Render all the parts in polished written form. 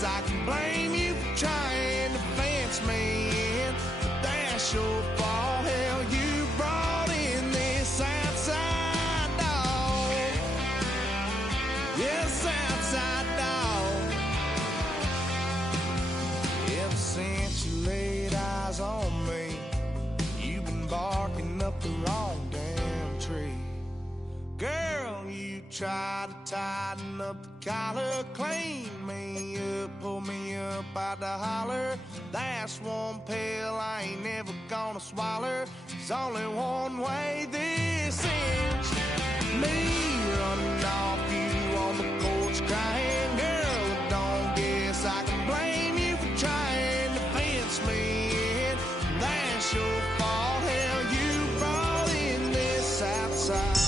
guess I can blame you for trying to fence me in. But that's your fault. Hell, you brought in this outside dog. Yes, outside dog. Ever since you laid eyes on me, you've been barking up the wrong damn tree. Girl, you try to tighten up the collar, clean me up, pull me up out the holler. That's one pill I ain't never gonna swallow. There's only one way this ends. Me running off you on the porch crying. Girl, I don't guess I can blame you for trying to fence me in. That's your fault. Hell, you brought in this outside.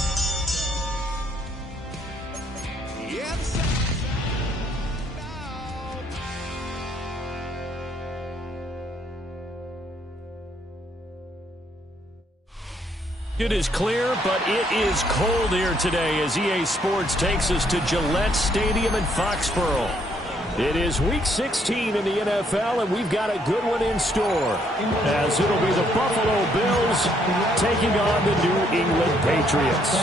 It is clear, but it is cold here today as EA Sports takes us to Gillette Stadium in Foxborough. It is Week 16 in the NFL, and we've got a good one in store, as it'll be the Buffalo Bills taking on the New England Patriots.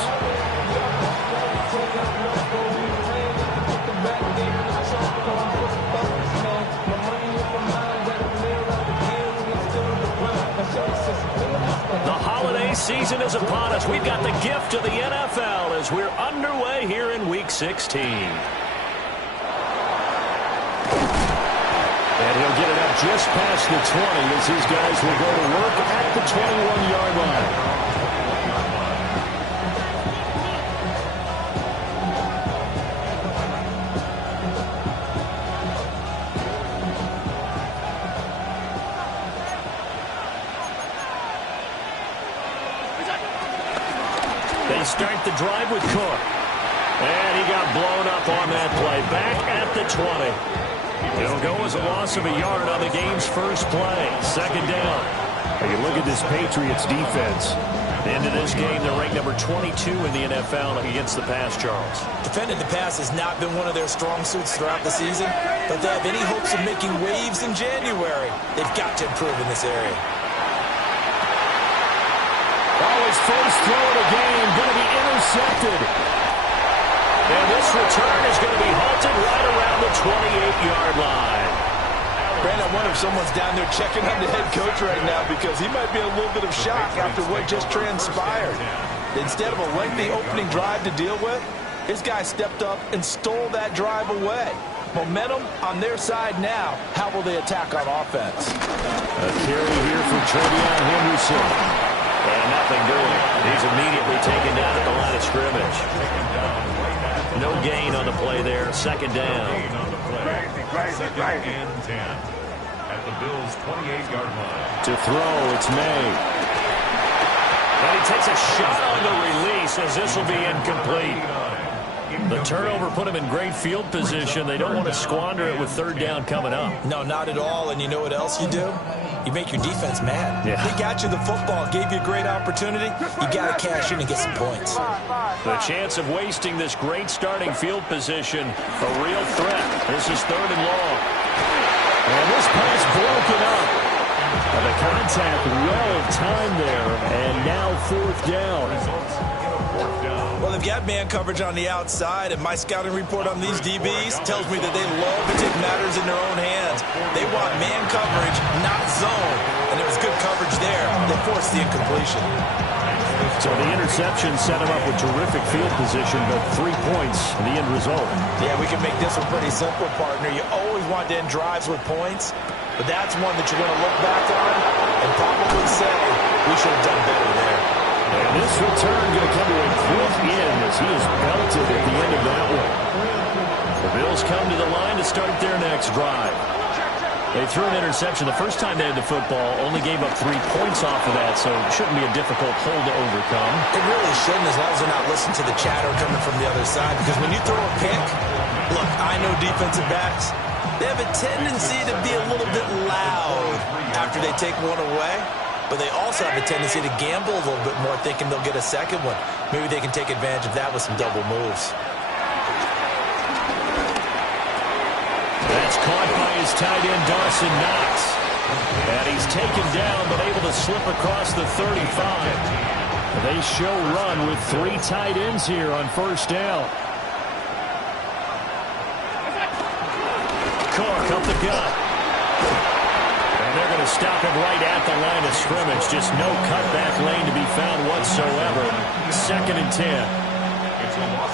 Season is upon us. We've got the gift of the NFL as we're underway here in Week 16. And he'll get it up just past the 20 as his guys will go to work at the 21-yard line. Start the drive with Cook. And he got blown up on that play. Back at the 20. It'll go as a loss of a yard on the game's first play. Second down. You look at this Patriots defense. Into this game, they're ranked number 22 in the NFL against the pass, Charles. Defending the pass has not been one of their strong suits throughout the season. But if they have any hopes of making waves in January, they've got to improve in this area. His first throw of the game going to be intercepted. And this return is going to be halted right around the 28-yard line. Brandon, I wonder if someone's down there checking on the head coach right now because he might be in a little bit of shock after what just transpired. Instead of a lengthy opening drive to deal with, his guy stepped up and stole that drive away. Momentum on their side now. How will they attack on offense? A carry here for TreVeyon Henderson. And nothing doing. He's immediately taken down at the line of scrimmage. No gain on the play there. Second down. Second and 10 at the Bills' 28-yard line. To throw, it's May. And he takes a shot on the release as this will be incomplete. The turnover put him in great field position. They don't want to squander it with third down coming up. No, not at all. And you know what else you do? You make your defense mad. Yeah. They got you the football, gave you a great opportunity. You got to cash in and get some points. The chance of wasting this great starting field position, a real threat. This is third and long. And this pass broken up. The contact well timed there, and now fourth down. Well, they've got man coverage on the outside, and my scouting report on these DBs tells me that they love to take matters in their own hands. They want man coverage, not zone, and it was good coverage there. They forced the incompletion. So the interception set him up with terrific field position, but 3 points, the end result. Yeah, we can make this one pretty simple, partner. You always want to end drives with points, but that's one that you're going to look back on and probably say, we should have done better there. And this return going to come to a quick end as he is belted at the end of that one. The Bills come to the line to start their next drive. They threw an interception the first time they had the football, only gave up 3 points off of that, so it shouldn't be a difficult hole to overcome. It really shouldn't, as long as they're not listening to the chatter coming from the other side, because when you throw a pick, look, I know defensive backs, they have a tendency to be a little bit loud after they take one away. But they also have a tendency to gamble a little bit more, thinking they'll get a second one. Maybe they can take advantage of that with some double moves. That's caught by his tight end, Dawson Knox. And he's taken down, but able to slip across the 35. They show run with 3 tight ends here on first down. Cook up the gut. And they're going to stop him right at the line of scrimmage. Just no cutback lane to be found whatsoever. 2nd and 10.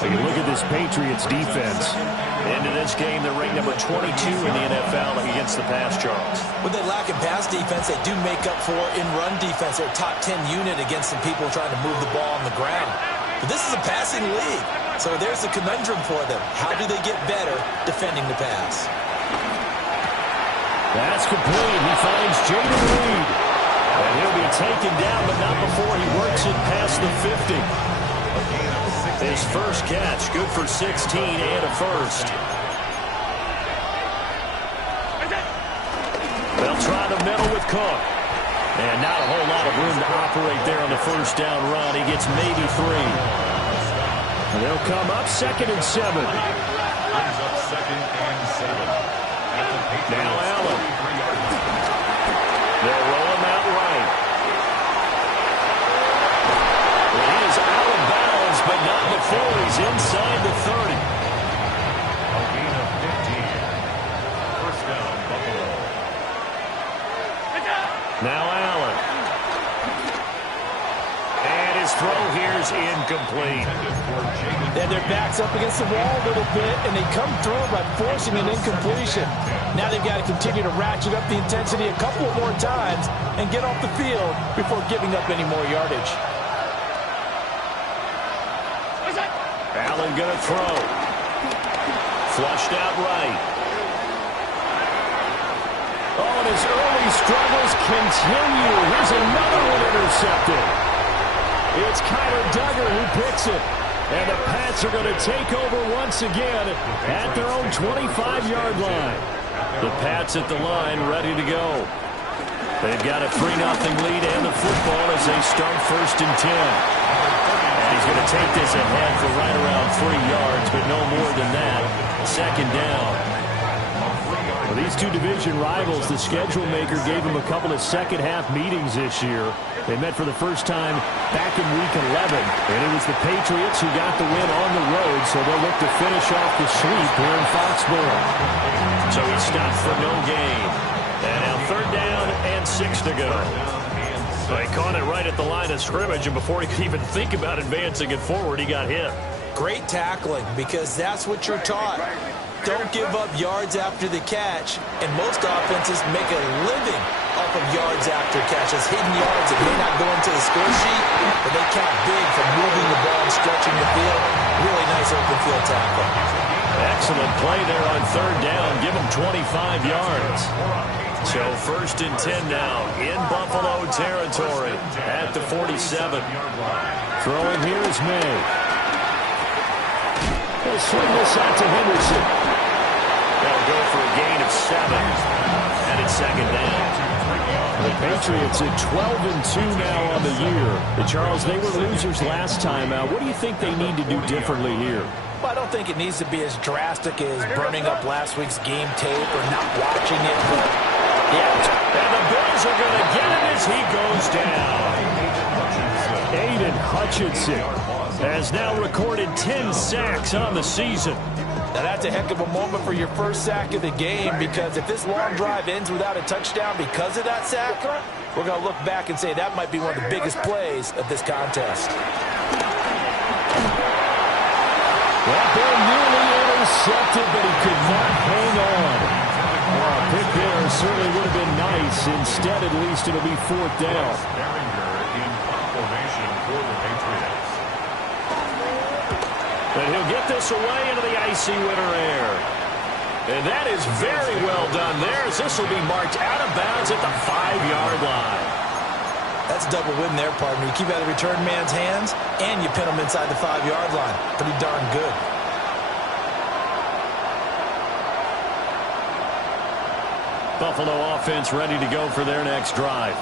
So you look at this Patriots defense. Into this game, they're ranked number 22 in the NFL against the pass, Charles. When they lack in pass defense, they do make up for in run defense. They're a top 10 unit against some people trying to move the ball on the ground. But this is a passing league, so there's a conundrum for them. How do they get better defending the pass? That's complete. He finds Jayden Reed. And he'll be taken down, but not before he works it past the 50. His first catch, good for 16 and a first. They'll try the middle with Cook. And not a whole lot of room to operate there on the first down run. He gets maybe 3. And they'll come up 2nd and 7. Brings up 2nd and 7. Now Allen. They'll roll him out right. Well, he is out of bounds, but not before he's inside the 30. A gain of 15. First down, Buffalo. Now Allen. And his throw here is incomplete. And their back's up against the wall a little bit, and they come through by forcing an incompletion. Now they've got to continue to ratchet up the intensity a couple more times and get off the field before giving up any more yardage. Allen gonna throw. Flushed out right. Oh, and his early struggles continue. Here's another one intercepted. It's Kyler Duggar who picks it. And the Pats are going to take over once again at their own 25-yard line. The Pats at the line ready to go. They've got a 3-0 lead and the football as they start 1st and 10. And he's going to take this ahead for right around 3 yards, but no more than that. 2nd down. For these two division rivals, the schedule maker gave them a couple of second-half meetings this year. They met for the first time back in Week 11, and it was the Patriots who got the win on the road, so they'll look to finish off the sweep here in Foxborough. So he stopped for no gain. And now 3rd down and 6 to go. They caught it right at the line of scrimmage, and before he could even think about advancing it forward, he got hit. Great tackling, because that's what you're taught. Don't give up yards after the catch, and most offenses make a living off of yards after catches. Hidden yards that may not go into the score sheet, but they count big for moving the ball and stretching the field. Really nice open field tackle. Excellent play there on 3rd down. Give him 25 yards. So 1st and 10 now in Buffalo territory at the 47. Throwing here is May. He'll swing this out to Henderson. They'll go for a gain of 7. And it's 2nd down. The Patriots at 12-2 now on the year. Charles, they were losers last time out. What do you think they need to do differently here? Well, I don't think it needs to be as drastic as burning up last week's game tape or not watching it, but yeah. And the Bills are going to get him as he goes down. Aiden Hutchinson has now recorded 10 sacks on the season. Now that's a heck of a moment for your first sack of the game, because if this long drive ends without a touchdown because of that sack, we're going to look back and say that might be one of the biggest plays of this contest. That ball nearly intercepted, but he could not hang on. A pick there certainly would have been nice. Instead, at least it'll be 4th down. In formation for the Patriots. And he'll get this away into the icy winter air. And that is very well done there, as this will be marked out of bounds at the 5-yard line. That's a double win there, partner. You keep out of the return man's hands, and you pin him inside the 5-yard line. Pretty darn good. Buffalo offense ready to go for their next drive.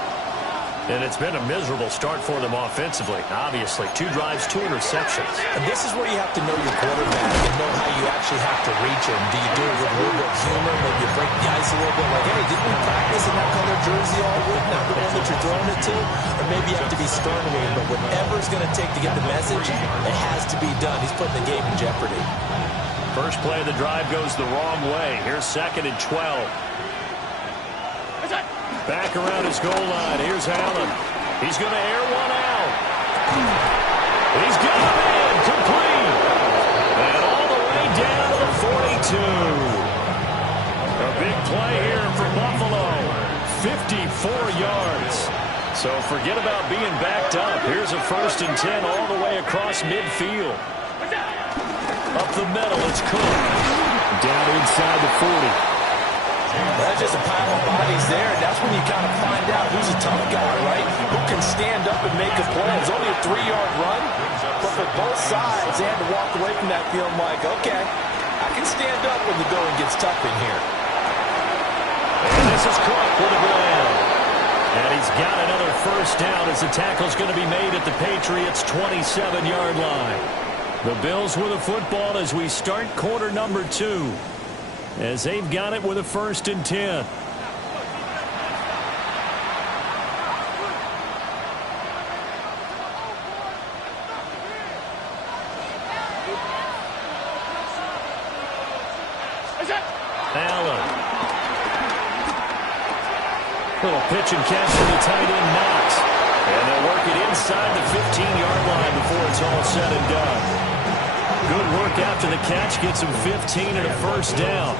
And it's been a miserable start for them offensively. Obviously, 2 drives, 2 interceptions. And this is where you have to know your quarterback and know how you actually have to reach him. Do you do it with a little bit of humor? Maybe you break the ice a little bit like, hey, didn't we practice in that color jersey all week? Not the one that you're throwing it to? Or maybe you have to be stern with him. But whatever it's going to take to get the message, it has to be done. He's putting the game in jeopardy. First play of the drive goes the wrong way. Here's 2nd and 12. Back around his goal line. Here's Allen. He's going to air one out. He's got him in. Complete. And all the way down to the 42. A big play here for Buffalo. 54 yards. So forget about being backed up. Here's a 1st and 10 all the way across midfield. Up the middle, it's Cook. Down inside the 40. That's just a pile of bodies there. That's when you kind of find out who's a tough guy, right? Who can stand up and make a play. It's only a 3-yard run, but for both sides, they had to walk away from that feeling like, okay, I can stand up when the going gets tough in here. And this is Cook with a ground. And he's got another 1st down as the tackle's going to be made at the Patriots' 27-yard line. The Bills with a football as we start quarter number 2. As they've got it with a 1st and 10. Allen. Little pitch and catch to the tight end Knox. And they'll work it inside the 15-yard line before it's all said and done. Good work after the catch. Gets him 15 and a 1st down.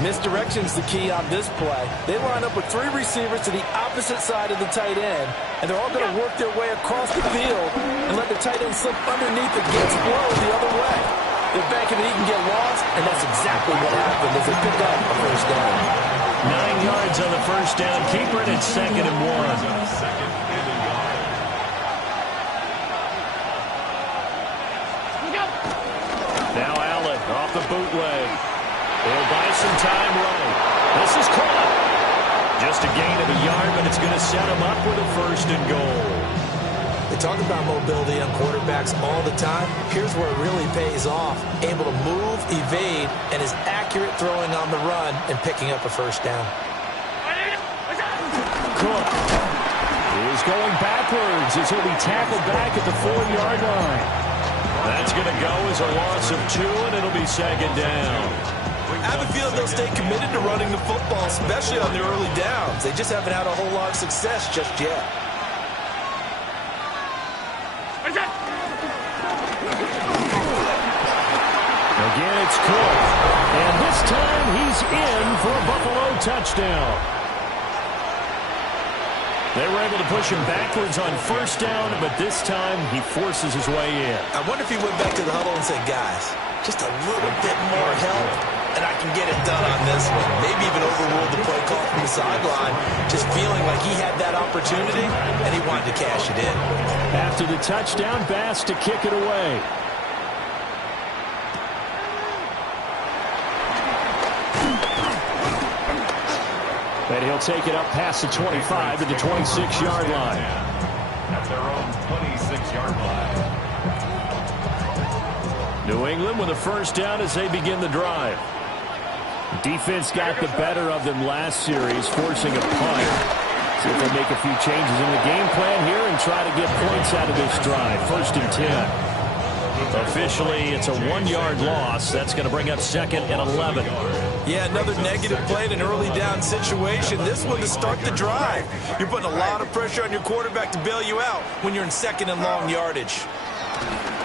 Misdirection's the key on this play. They line up with 3 receivers to the opposite side of the tight end, and they're all going to work their way across the field and let the tight end slip underneath the gets blow the other way. They're banking that he can get lost, and that's exactly what happened as they pick up a 1st down. 9 yards on the 1st down. Keeper it at 2nd and 1. Now Allen off the bootleg. He'll buy some time running. This is caught. Just a gain of a yard, but it's going to set him up with a 1st and goal. They talk about mobility on quarterbacks all the time. Here's where it really pays off. Able to move, evade, and is accurate throwing on the run and picking up a 1st down. Cook is going backwards as he'll be tackled back at the 4-yard line. That's going to go as a loss of 2, and it'll be 2nd down. I have a feeling they'll stay committed to running the football, especially on the early downs. They just haven't had a whole lot of success just yet. Again, it's Cook. And this time he's in for a Buffalo touchdown. They were able to push him backwards on 1st down, but this time he forces his way in. I wonder if he went back to the huddle and said, guys, just a little bit more help, and I can get it done on this one. Maybe even overruled the play call from the sideline, just feeling like he had that opportunity, and he wanted to cash it in. After the touchdown, Bass to kick it away. And he'll take it up past the 25 to the 26-yard line. At their own 26-yard line. New England with a 1st down as they begin the drive. Defense got the better of them last series, forcing a punt. See if they make a few changes in the game plan here and try to get points out of this drive. 1st and 10. Officially, it's a 1-yard loss. That's going to bring up 2nd and 11. Yeah, another negative play in an early down situation. This one to start the drive. You're putting a lot of pressure on your quarterback to bail you out when you're in 2nd and long yardage.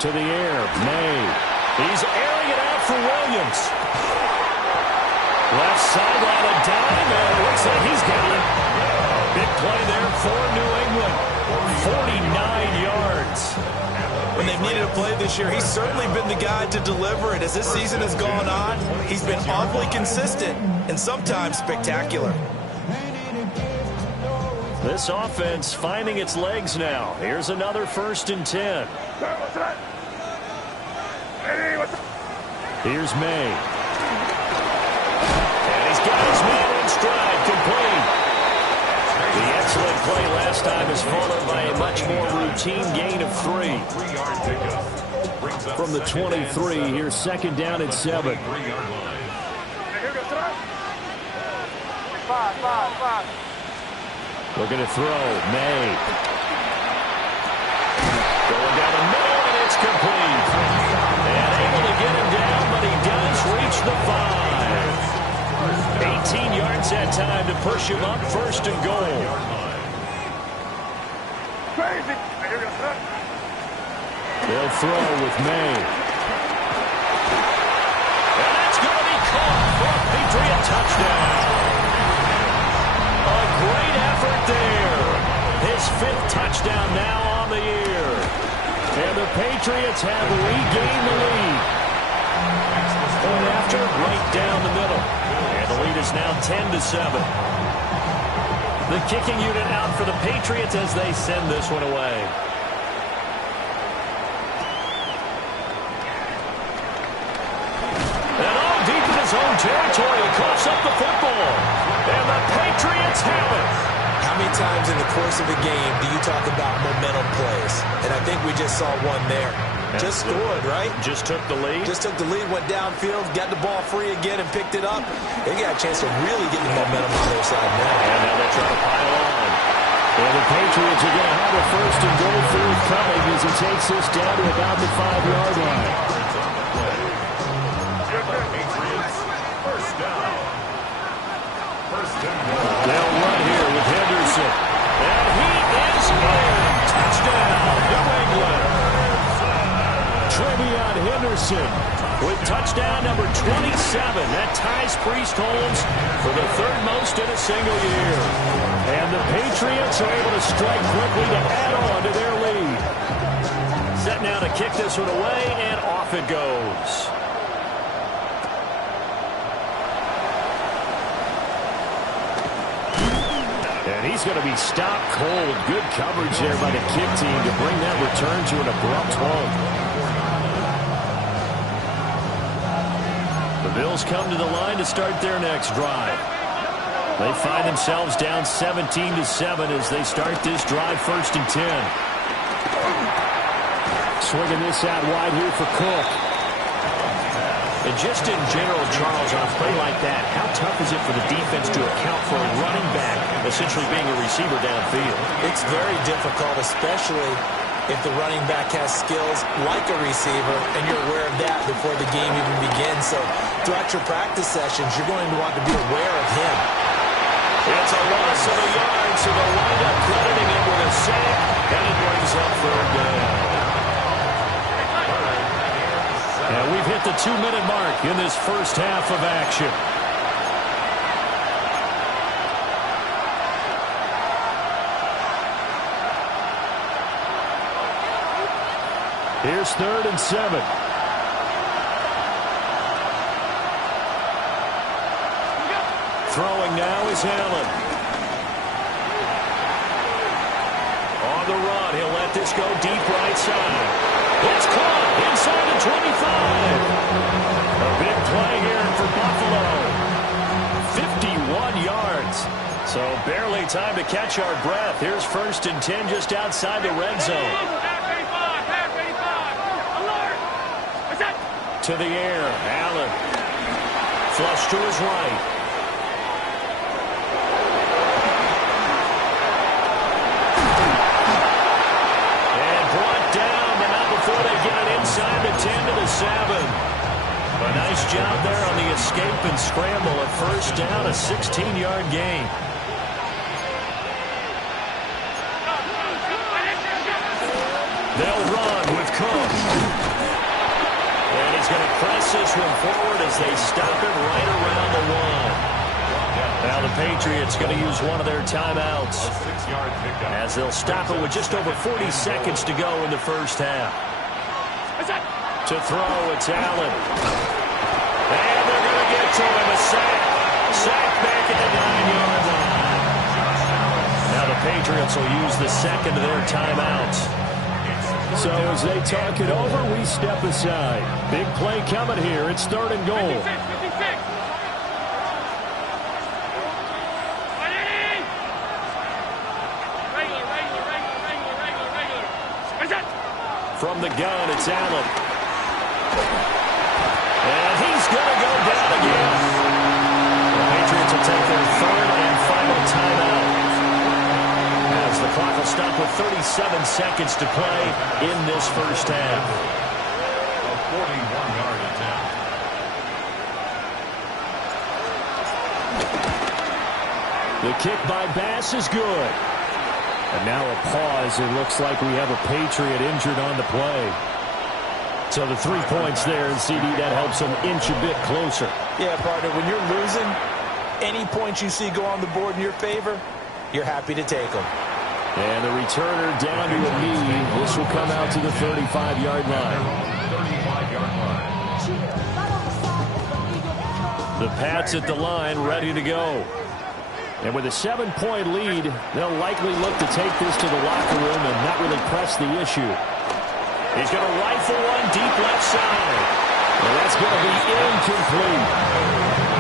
To the air, May. He's airing it out for Williams. Left sideline, a dime, and it looks like he's got it. Big play there for New England. 49 yards. When they've needed a play this year, he's certainly been the guy to deliver it. As this season has gone on, he's been awfully consistent and sometimes spectacular. This offense finding its legs now. Here's another 1st and 10. Here's May. And he's got his man in stride, complete. The excellent play last time as followed by a much more routine gain of 3. 3-yard pickup. From the 23, here's second down and 7. Looking to throw. May. Going down the middle, and it's complete. And able to get him down, but he does reach the 5. 18 yards that time to push him up, first and goal. They'll throw with May. And that's going to be caught for a Patriot touchdown. A great effort there. His 5th touchdown now on the year. And the Patriots have regained the lead. Point after, right down the middle. And the lead is now 10-7. The kicking unit out for the Patriots as they send this one away. And all deep in his own territory, he coughs up the football. And the Patriots have it. How many times in the course of a game do you talk about momentum plays? And I think we just saw one there. Just scored, right? Just took the lead. Just took the lead, went downfield, got the ball free again and picked it up. They got a chance to really get the momentum on their side now. And now they try to pile on. And the Patriots are going to have a first and goal forthcoming as he takes this down to about the 5-yard line. They'll run here with Henderson. And he is in. Touchdown, New England. Trevion Henderson with touchdown number 27. That ties Priest Holmes for the 3rd most in a single year. And the Patriots are able to strike quickly to add on to their lead. Set now to kick this one away, and off it goes. And he's going to be stopped cold. Good coverage there by the kick team to bring that return to an abrupt halt. The Bills come to the line to start their next drive. They find themselves down 17-7 as they start this drive, first and 10. Swinging this out wide here for Cook. And just in general, Charles, on a play like that, how tough is it for the defense to account for a running back essentially being a receiver downfield? It's very difficult, especially if the running back has skills like a receiver, and you're aware of that before the game even begins. So throughout your practice sessions, you're going to want to be aware of him. It's a loss of a yard, so they'll wind up crediting him with a sack, and it brings up 3rd down. And we've hit the 2-minute mark in this first half of action. Here's 3rd and 7. Throwing now is Allen. On the run, he'll let this go deep right side. It's caught inside the 25. A big play here for Buffalo. 51 yards. So barely time to catch our breath. Here's 1st and 10 just outside the red zone. To the air, Allen. Flush to his right. And brought down, but not before they get it inside the 10 to the 7. A nice job there on the escape and scramble. A first down, a 16-yard gain. They'll run with Cook. And he's going to press this one forward as they stop him right around the 1. Now the Patriots going to use one of their timeouts as they'll stop it with just over 40 seconds to go in the first half. To throw, it's Allen. And they're going to get to him, a sack. Sack back at the 9-yard line. Now the Patriots will use the second of their timeouts. So as they talk it over, we step aside. Big play coming here. It's 3rd and goal. From the gun, it's Allen. And he's going to go down again. The Patriots will take their third and final timeout, as the clock will stop with 37 seconds to play in this first half. A 41-yard attempt. The kick by Bass is good. And now a pause. It looks like we have a Patriot injured on the play. So the 3 points there, and CD, that helps them inch a bit closer. Yeah, partner, when you're losing, any points you see go on the board in your favor, you're happy to take them. And the returner down to a knee. This will come out to the 35-yard line. 35-yard line. The Pats at the line, ready to go. And with a 7-point lead, they'll likely look to take this to the locker room and not really press the issue. He's going to rifle one deep left side. And that's going to be incomplete.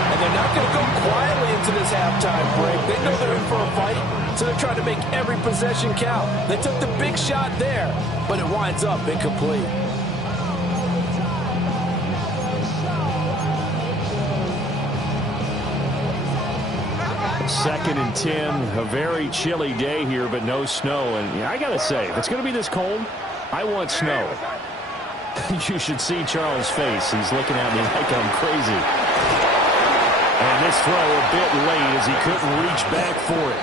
And they're not going to go quietly into this halftime break. They know they're in for a fight, so they're trying to make every possession count. They took the big shot there, but it winds up incomplete. Second and 10, a very chilly day here, but no snow. And I got to say, if it's going to be this cold, I want snow. You should see Charles' face. He's looking at me like I'm crazy. And this throw a bit late as he couldn't reach back for it.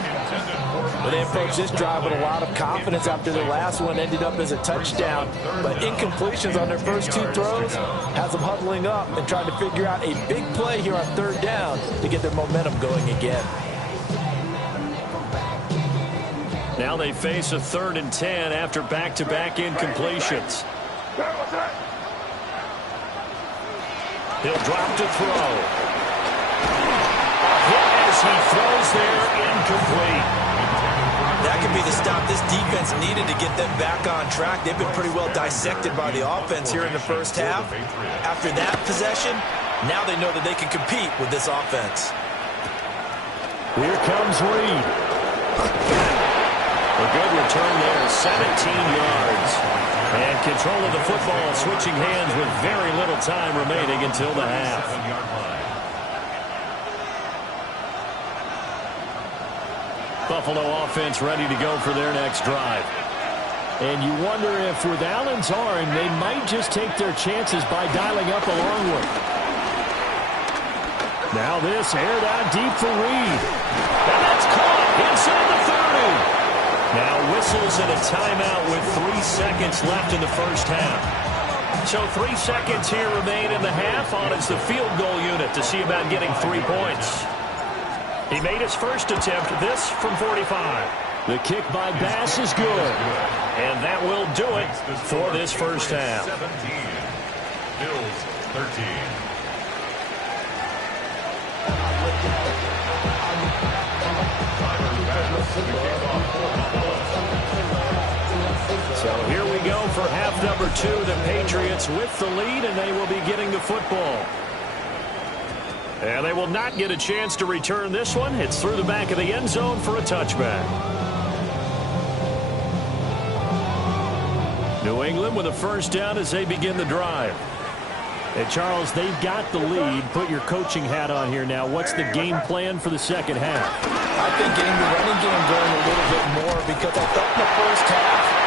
But they approached this drive with a lot of confidence after their last one ended up as a touchdown. But incompletions on their first 2 throws has them huddling up and trying to figure out a big play here on third down to get their momentum going again. Now they face a 3rd and 10 after back-to-back incompletions. He'll drop to throw. Hit as he throws there, incomplete. That could be the stop this defense needed to get them back on track. They've been pretty well dissected by the offense here in the first half. After that possession, now they know that they can compete with this offense. Here comes Reed. A good return there, 17 yards. And control of the football switching hands with very little time remaining until the half. Buffalo offense ready to go for their next drive. And you wonder if with Allen's arm, they might just take their chances by dialing up a long one. Now this aired out deep for Reed. And that's caught inside the 30. Now whistles and a timeout with 3 seconds left in the first half. So 3 seconds here remain in the half on as the field goal unit to see about getting 3 points. He made his first attempt, this from 45. The kick by Bass is good. And that will do it for this first half. 17. Bills 13. So here we go for half number 2. The Patriots with the lead, and they will be getting the football. And they will not get a chance to return this one. It's through the back of the end zone for a touchback. New England with a first down as they begin the drive. And Charles, they've got the lead. Put your coaching hat on here now. What's the game plan for the second half? I think getting the running game going a little bit more, because I thought in the first half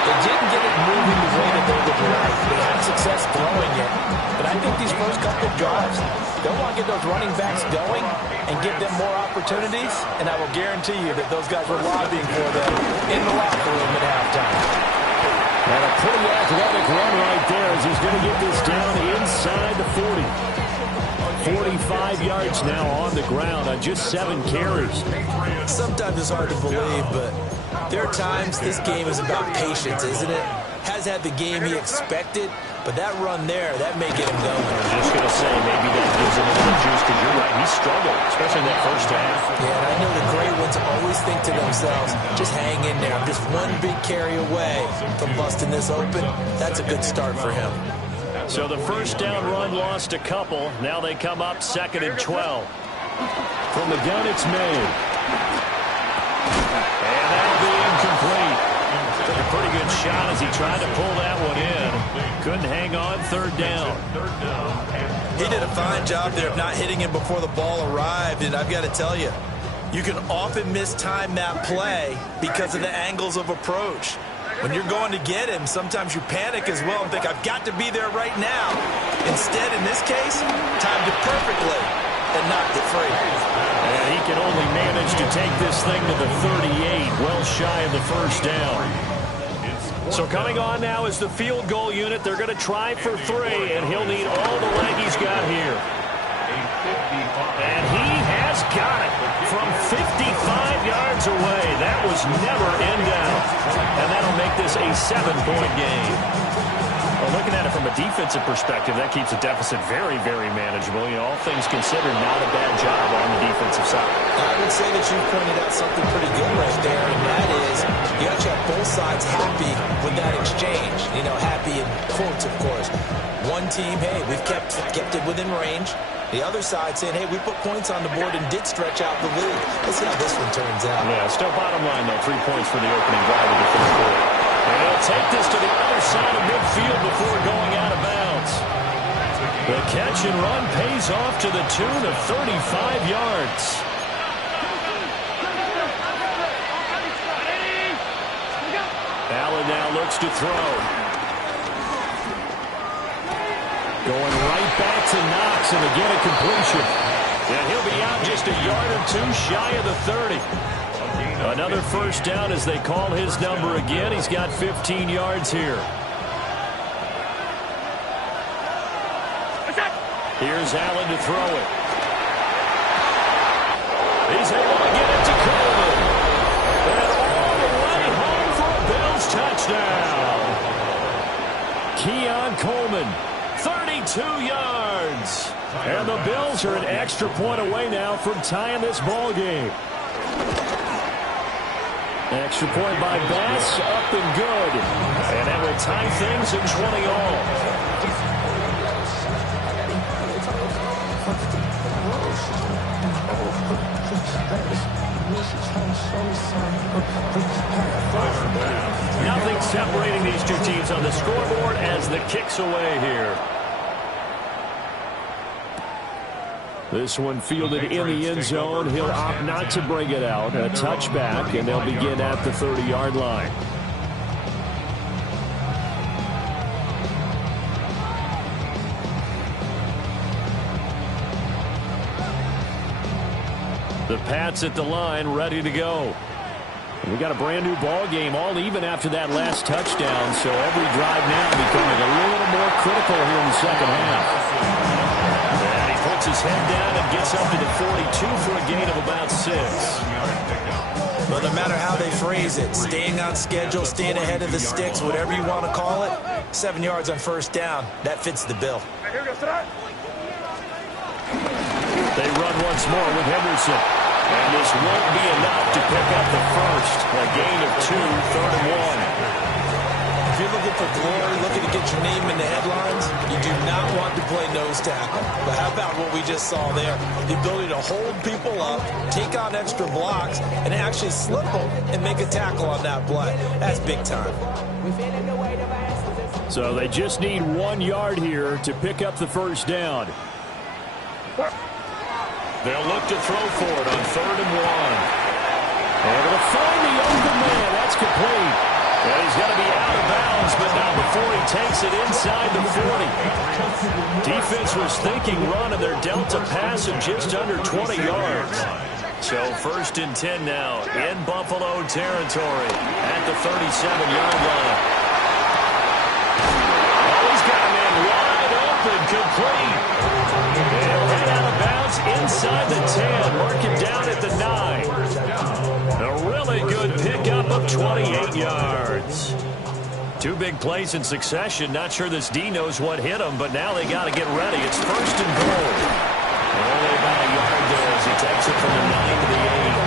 they didn't get it moving the way that they would like. They had success throwing it. But I think these first couple of drives, they'll want to get those running backs going and give them more opportunities. And I will guarantee you that those guys were lobbying for them in the locker room at halftime. And a pretty athletic run right there as he's going to get this down inside the 40. 45 yards now on the ground on just 7 carries. Sometimes it's hard to believe, but there are times this game is about patience, isn't it? Has had the game he expected, but that run there, that may get him going. I was just going to say, maybe that gives him a little juice, because you're right, he struggled, especially in that first half. Yeah, and I know the great ones always think to themselves, just hang in there. I'm just one big carry away from busting this open. That's a good start for him. So the first down run lost a couple. Now they come up 2nd and 12. From the gun, it's made. And that'll be incomplete. pretty good shot as he tried to pull that one in. Couldn't hang on. Third down. He did a fine job there of not hitting him before the ball arrived, and I've got to tell you, you can often mistime that play because of the angles of approach. When you're going to get him, sometimes you panic as well and think, I've got to be there right now. Instead, in this case, timed it perfectly and knocked it free. And he can only manage to take this thing to the 38, well shy of the first down. So coming on now is the field goal unit. They're going to try for 3, and he'll need all the leg he's got here. And he has got it from 55 yards away. That was never in doubt. And that'll make this a 7-point game. Well, looking at it from a defensive perspective, that keeps the deficit very, very manageable. You know, all things considered, not a bad job on the defensive side. I would say that you pointed out something pretty good right there, and that is you have to have both sides happy with that exchange. You know, happy in quotes, of course. One team, hey, we've kept it within range. The other side saying, hey, we put points on the board and did stretch out the lead. Let's see how this one turns out. Yeah, still bottom line, though, 3 points for the opening drive of the first quarter. And he'll take this to the other side of midfield before going out of bounds. The catch and run pays off to the tune of 35 yards. Allen now looks to throw. Going right back to Knox, and again a completion. And he'll be out just a yard or 2 shy of the 30. Another first down as they call his number again. He's got 15 yards here. Here's Allen to throw it. He's able to get it to Coleman. And all the way home for a Bills touchdown. Keon Coleman, 32 yards. And the Bills are an extra point away now from tying this ball game. Extra point by Bass, up and good. And that will tie things at 20 all. Nothing separating these two teams on the scoreboard as the kick's away here. This one fielded in the end zone. He'll opt not to bring it out. A touchback, and they'll begin at the 30-yard line. The Pats at the line, ready to go. We got a brand new ball game, all even after that last touchdown, so every drive now becoming a little more critical here in the second half. And he puts his head down and gets up to the 42 for a gain of about 6. But no matter how they phrase it, staying on schedule, staying ahead of the sticks, whatever you want to call it, 7 yards on first down, that fits the bill. They run once more with Henderson. And this won't be enough to pick up the first. A gain of 2, 3rd and 1. If you're looking for glory, looking to get your name in the headlines, you do not want to play nose tackle. But how about what we just saw there? The ability to hold people up, take on extra blocks, and actually slip them and make a tackle on that play. That's big time. So they just need 1 yard here to pick up the first down. They'll look to throw for it on 3rd and 1. Able to find the open man. That's complete. And he's going to be out of bounds, but not before he takes it inside the 40. Defense was thinking run, and they're dealt a pass of just under 20 yards. So 1st and 10 now in Buffalo territory at the 37-yard line. Oh, he's got a man wide open, complete. He'll head out of bounds inside the 10. Mark it down at the 9. A really good pickup of 28 yards. 2 big plays in succession. Not sure this D knows what hit him, but now they got to get ready. It's 1st and goal. Only about a yard there as he takes it from the 9 to the 8.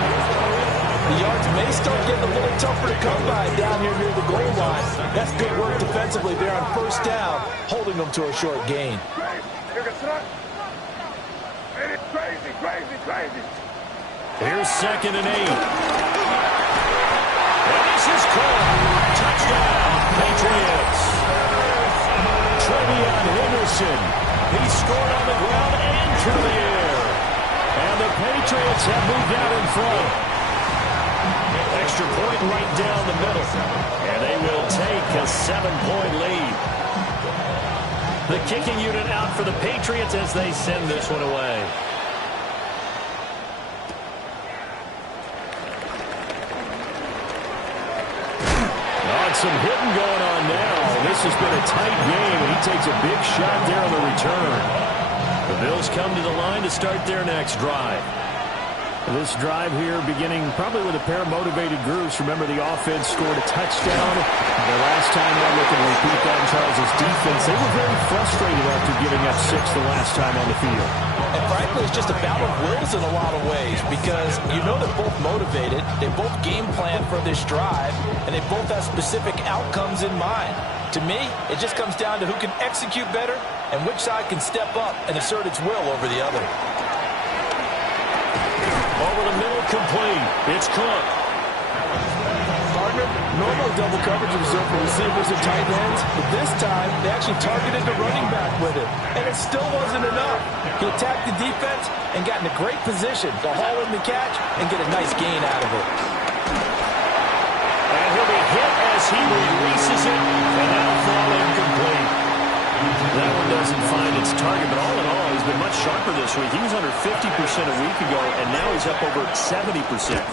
The yards may start getting a little tougher to come by down here near the goal line. That's good work defensively there on first down, holding them to a short gain. Here's 2nd and 8. And this is caught. Touchdown Henderson. He scored on the ground and through the air. And the Patriots have moved out in front. Extra point right down the middle. And they will take a 7-point lead. The kicking unit out for the Patriots as they send this one away. Some hitting going on now. This has been a tight game, and he takes a big shot there on the return. The Bills come to the line to start their next drive. This drive here beginning probably with a pair of motivated groups. Remember, the offense scored a touchdown. The last time they're looking to repeat that in Charles' defense, they were very frustrated after giving up 6 the last time on the field. And frankly, it's just a battle of wills in a lot of ways because you know they're both motivated, they both game plan for this drive, and they both have specific outcomes in mind. To me, it just comes down to who can execute better and which side can step up and assert its will over the other. Over the middle, complete. It's Cook. Partner, normal double coverage is reserved for receivers and tight ends, but this time they actually targeted the running back with it, and it still wasn't enough. He attacked the defense and got in a great position to haul in the catch and get a nice gain out of it. And he'll be hit as he releases it, and that'll fall incomplete. That one doesn't find its target, but all in all, he's been much sharper this week. He was under 50% a week ago, and now he's up over 70%.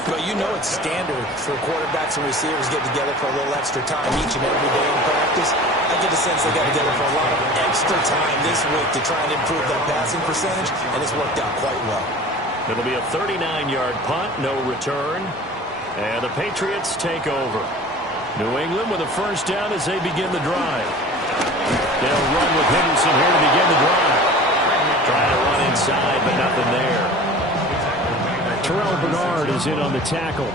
But you know it's standard for quarterbacks and receivers get together for a little extra time each and every day in practice. I get the sense they got together for a lot of extra time this week to try and improve that passing percentage, and it's worked out quite well. It'll be a 39-yard punt, no return, and the Patriots take over. New England with a first down as they begin the drive. They'll run with Henderson here to begin the drive. Trying to run inside, but nothing there. Terrell Bernard is in on the tackle.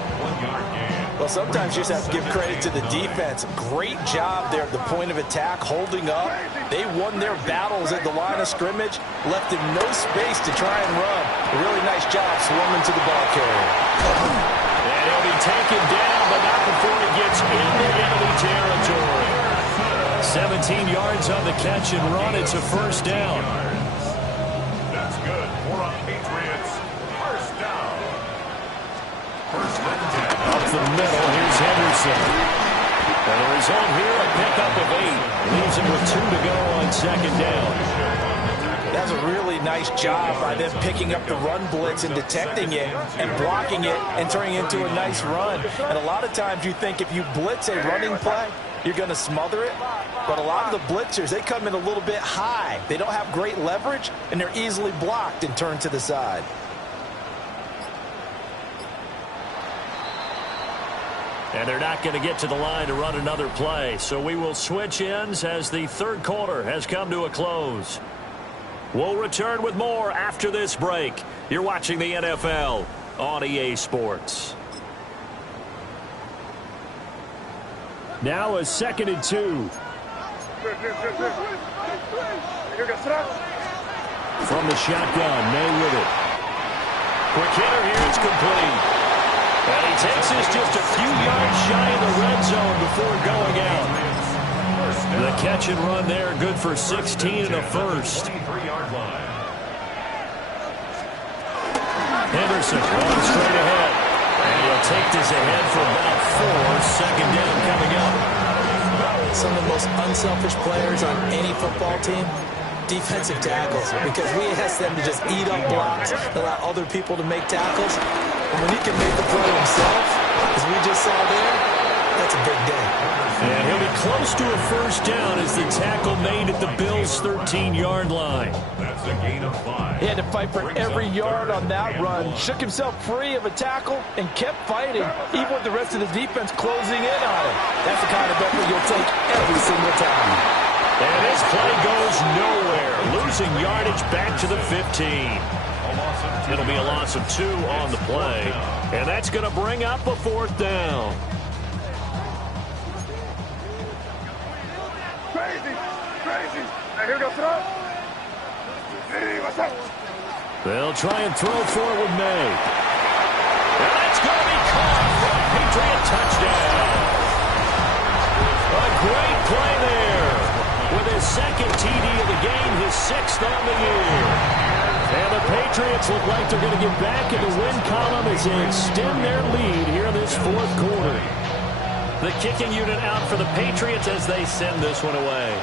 Well, sometimes you just have to give credit to the defense. Great job there at the point of attack, holding up. They won their battles at the line of scrimmage, left him no space to try and run. A really nice job swarming to the ball carrier. And he'll be taken down, but not before he gets into enemy territory. 17 yards on the catch and run. It's a first down. That's good for a Patriots first down. First and 10. Up the middle, here's Henderson. And the result here, a pickup of 8. Leaves him with 2 to go on second down. That's a really nice job by them picking up the run blitz and detecting it and blocking it and turning it into a nice run. And a lot of times you think if you blitz a running play, you're going to smother it. But a lot of the blitzers, they come in a little bit high. They don't have great leverage, and they're easily blocked and turned to the side. And they're not going to get to the line to run another play. So we will switch ends as the third quarter has come to a close. We'll return with more after this break. You're watching the NFL on EA Sports. Now a 2nd and 2. From the shotgun, May with it. Quick hitter here, it's complete. And he takes this just a few yards shy of the red zone before going out. The catch and run there, good for 16 and a first. Henderson running straight ahead. And he'll take this ahead for about 4. Second down coming up. Some of the most unselfish players on any football team, defensive tackles, because we ask them to just eat up blocks, allow other people to make tackles. And when he can make the play himself, as we just saw there, that's a big day. And he'll be close to a first down as the tackle made at the Bills' 13-yard line. That's a gain of 5. He had to fight for every yard on that run. Shook himself free of a tackle and kept fighting, even with the rest of the defense closing in on him. That's the kind of effort you'll take every single time. And this play goes nowhere. Losing yardage back to the 15. It'll be a loss of 2 on the play. And that's going to bring up a 4th down. Crazy. Hey, here goes throw. Hey, what's up? They'll try and throw for it with May. And that's going to be caught for a Patriot touchdown. A great play there. With his second TD of the game, 6th on the year. And the Patriots look like they're going to get back in the win column as they extend their lead here in this fourth quarter. The kicking unit out for the Patriots as they send this one away.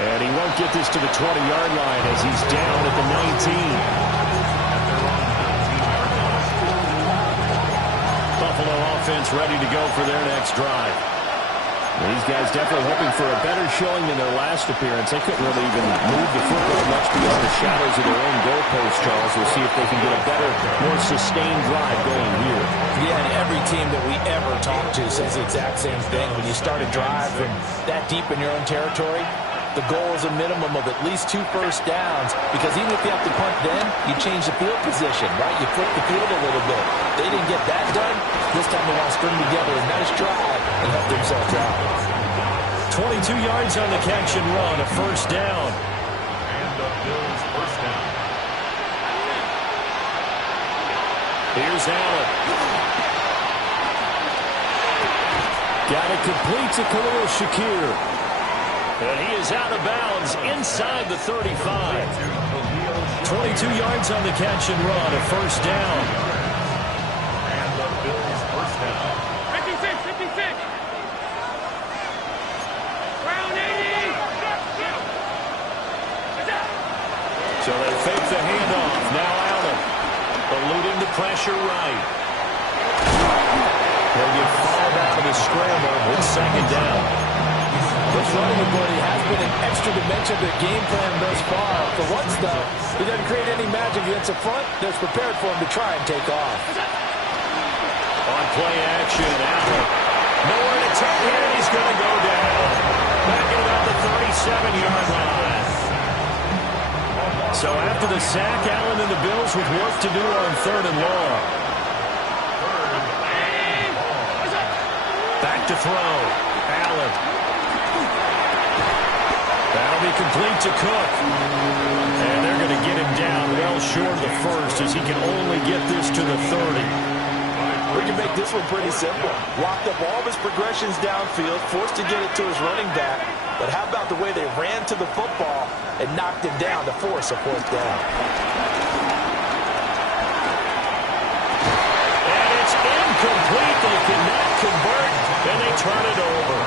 And he won't get this to the 20-yard line as he's down at the 19. Buffalo offense ready to go for their next drive. These guys definitely hoping for a better showing than their last appearance. They couldn't really even move the football much beyond the shadows of their own goalpost, Charles. We'll see if they can get a better, more sustained drive going here. Yeah, and every team that we ever talk to says the exact same thing. When you start a drive from that deep in your own territory, the goal is a minimum of at least 2 first downs, because even if you have to punt then, you change the field position, right? You flip the field a little bit. They didn't get that done. This time they want to string together a nice drive and help themselves out. 22 yards on the catch and run, a first down. And the Bills' first down. Here's Allen. Got it complete to Khalil Shakir. And he is out of bounds inside the 35. 22 yards on the catch and run, a first down. And the Bills' first down. 56. Round 80. So they fake the handoff. Now Allen. Eluding the pressure right. They'll get fired out of the scramble with second down. This running ability has been an extra dimension to the game plan thus far. For once, though, he doesn't create any magic against the front that's prepared for him to try and take off. On play action, Allen. Nowhere to turn here, and he's going to go down. Back at about the 37-yard line. So after the sack, Allen and the Bills with work to do on 3rd and long. Back to throw. Allen. That'll be complete to Cook. And they're going to get him down well short of the first as he can only get this to the 30. We can make this one pretty simple. Locked up all of his progressions downfield, forced to get it to his running back. But how about the way they ran to the football and knocked him down to force a fourth down? And it's incomplete. They cannot convert, and they turn it over.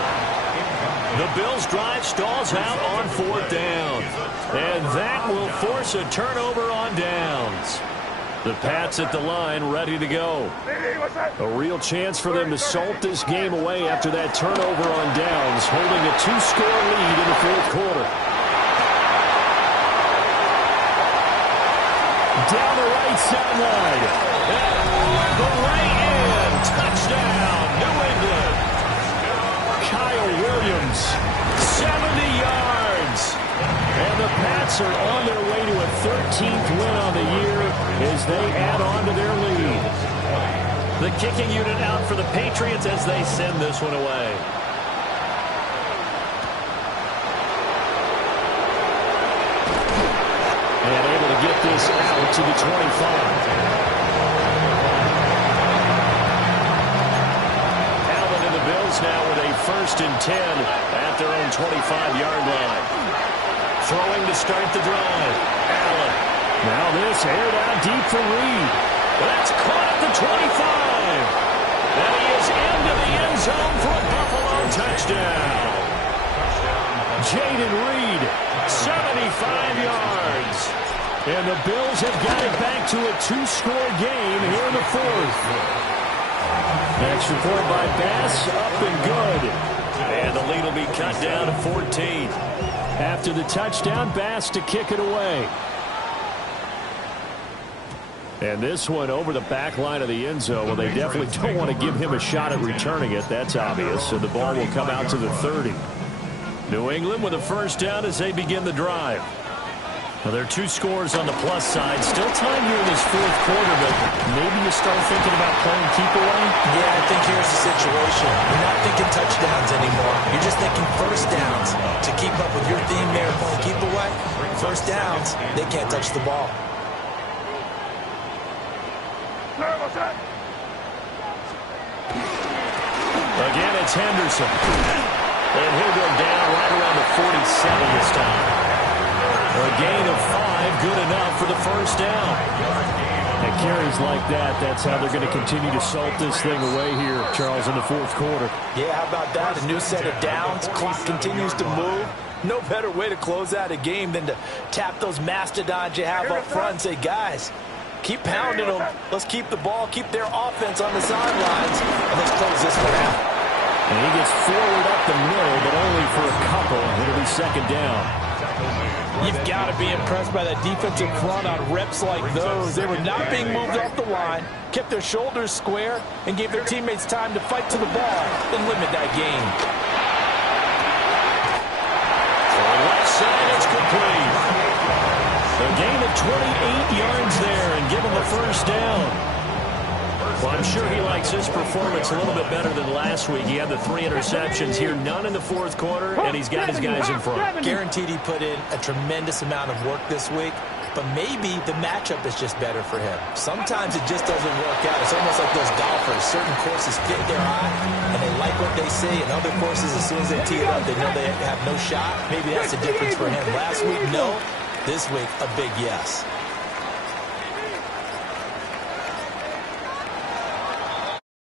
The Bills' drive stalls out on 4th down. And that will force a turnover on downs. The Pats at the line ready to go. A real chance for them to salt this game away after that turnover on downs, holding a 2-score lead in the 4th quarter. Down the right sideline. The way in. Touchdown, New England. Kyle Williams, 70 yards. And the Pats are on their way to a 13th win on the year as they add on to their lead. The kicking unit out for the Patriots as they send this one away. And able to get this out to the 25. Now with a 1st and 10 at their own 25-yard line. Throwing to start the drive. Allen. Now this aired out deep for Reed. That's caught at the 25. And he is into the end zone for a Buffalo touchdown. Jayden Reed, 75 yards. And the Bills have got it back to a 2-score game here in the 4th. Extra point by Bass, up and good. And the lead will be cut down to 14. After the touchdown, Bass to kick it away. And this one over the back line of the end zone. Well, they definitely don't want to give him a shot at returning it. That's obvious. So the ball will come out to the 30. New England with a first down as they begin the drive. Well, there are 2 scores on the plus side. Still time here in this 4th quarter, but maybe you start thinking about playing keep away? Yeah, I think here's the situation. You're not thinking touchdowns anymore. You're just thinking first downs. To keep up with your theme there, playing keep away, first downs, they can't touch the ball. Again, it's Henderson. And he'll go down right around the 47 this time. A gain of 5, good enough for the first down. And carries like that, that's how they're going to continue to salt this thing away here, Charles, in the fourth quarter. Yeah, how about that? A new set of downs. Clock continues to move. No better way to close out a game than to tap those mastodons you have up front and say, guys, keep pounding them. Let's keep the ball, keep their offense on the sidelines, and let's close this one out. And he gets forward up the middle, but only for a couple. It'll be second down. You've got to be impressed by that defensive front on reps like those. They were not being moved off the line, kept their shoulders square, and gave their teammates time to fight to the ball and limit that game. Left side, it's complete. A gain of 28 yards there and give him the first down. Well, I'm sure he likes his performance a little bit better than last week. He had the 3 interceptions here, none in the fourth quarter, and he's got his guys in front. Guaranteed he put in a tremendous amount of work this week, but maybe the matchup is just better for him. Sometimes it just doesn't work out. It's almost like those golfers. Certain courses fit their eye, and they like what they see, and other courses, as soon as they tee it up, they know they have no shot. Maybe that's the difference for him. Last week, no. This week, a big yes.